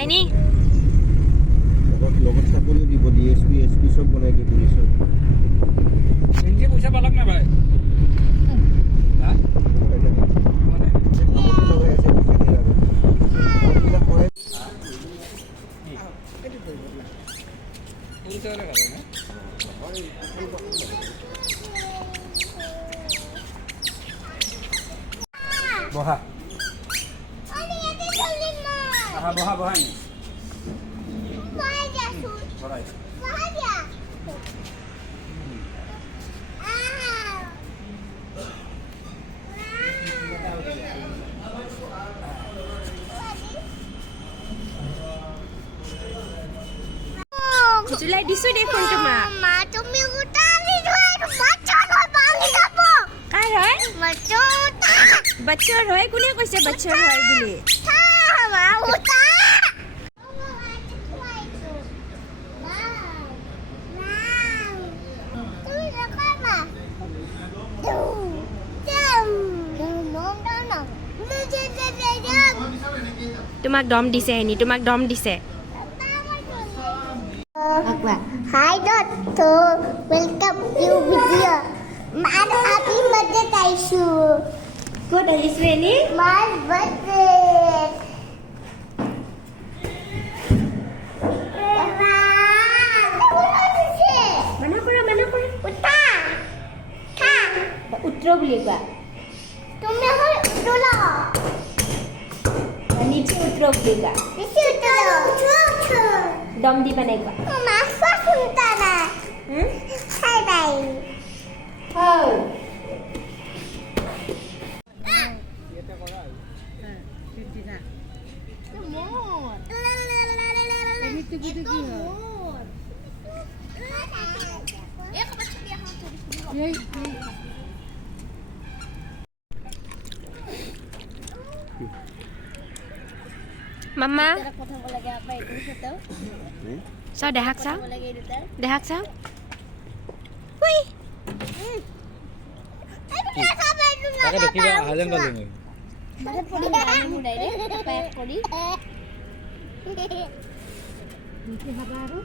Any লগত চাকৰিও দিব ডিএসপি এসপি সব বনাই দিয়ে পুলিচৰ ইনকে পইচা পালাক না ভাই হ্যাঁ বহা বহা বহা নি বহাই জুলাই দিছো দেখোন তোমাক মা তুমি উঠালি ধৰ বাচ্চা বালি যাব কাৰ হয় মচুতা বাচ্চাৰ হয় কোনে কৈছে বাচ্চাৰ হয় বুলি মা উঠা তোমাক দম দিছে এনি তোমাক দম দিছে Hi Dotto, welcome to video. My happy birthday Taishu. ক'ত আহিছো এনি My birthday. মানা কৰা Uta. Ka. উত্তৰ বুলি কোৱা তুমি হল উতলা নিচে উত্তৰ বুলি কোৱা বেশি উতলা দম দিবা নাই কোৱা মাছটা শুনতা না হাই বাই হয় মামা চাও দেখাক চাও উই তাকে দেখিবা আহাজেন পালো মই বাহিৰত পৰি আমি ডাইৰেক্ট পেক কৰি নিচে খাবা আৰু